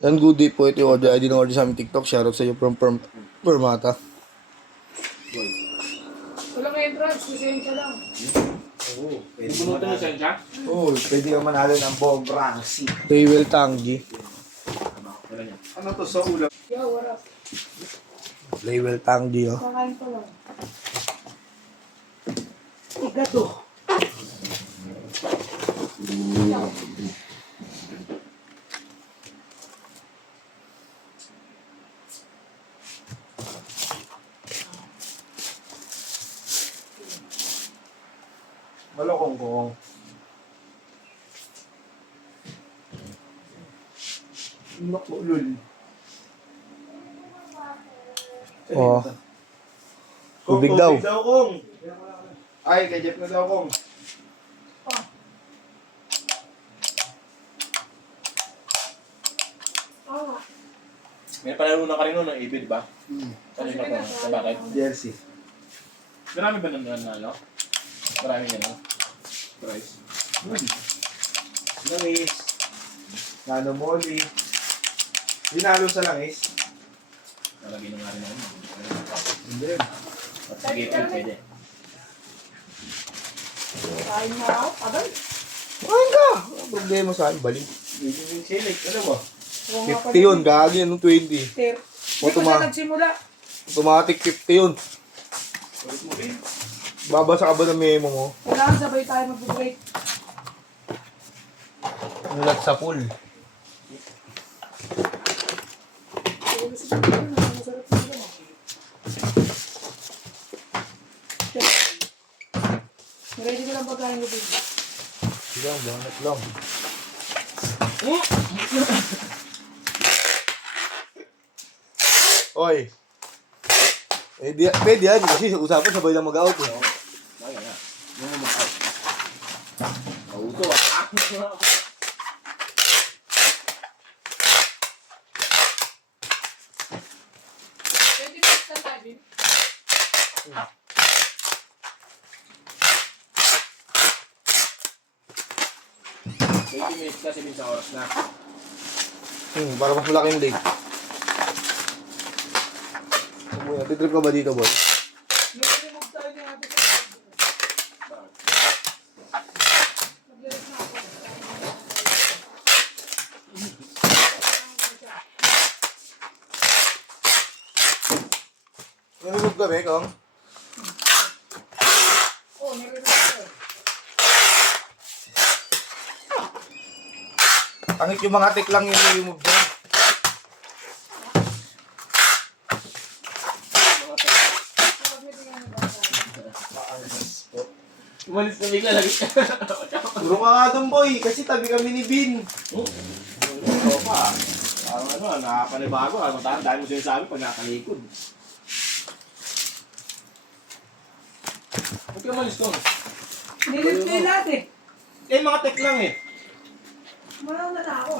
Yan, good day po. Ito yung order ID ng order sa aming TikTok. Shoutout sa iyo from Permata. Walang entrance, lisensya lang. Oo, pwede Puno ito na siya? Oo, pwede ka manalo ng buong Brancy. Raywell Tangi. Wala niya. Ano to sa ulam? Yo, what up? Raywell Tangi, oh. Kakain pa lang. Igato. Malokong ko. Naku, lul. Oh. Tubig daw. Tubig daw, Kong. Ay, kay Jeff na daw, Kong. Oo nga. May panalo na ka rin nun ng AB, di ba? Kanina pa, sa bakit? Jersey. Marami ba nang nanalo? Marami yan, no? Price. Langis. Nano Molly. Dinalo sa langis. Nalagay na nga rin namin. Hindi. At sige, pwede. Kain na ako. Agad. Kumain ka! Ang problema sa akin, balik. Hindi yung select. Ano mo? Oo nga 50 yun, gagi yun, 20. Hindi ko Automa- siya nagsimula. Automatic 50 yun. Ulit mo rin. Babasa ka ba ng memo mo? Kailangan sabay tayo mag-break. Nulat sa pool. Ready ko lang pagkain ko dito. Silang, bangat lang. Oy. Pwede yan, kasi usapan sabay lang mag-out. Eh. Kaya nga. Yung mag-out. Auto, ah. 20 minutes na tayo, Bin. Minutes na, 7 oras na. Para mas malaking leg. Titrip ka ba dito, boy? Remove tayo ni ate. Mag-lift na ako. Nalulog kami, Kong. Oo, nire-remove tayo. Pangit yung mga tiklang yung remove dyan. Umalis na bigla lagi. Puro ka nga doon, boy. Kasi tabi kami ni Bin. Oo pa. Parang nakapanibago. Dahil mo sinasabi pag nakalikod. Ba't ka umalis ko? Nilift kayo lahat eh. Eh, mga tek lang eh. Malaw na ako.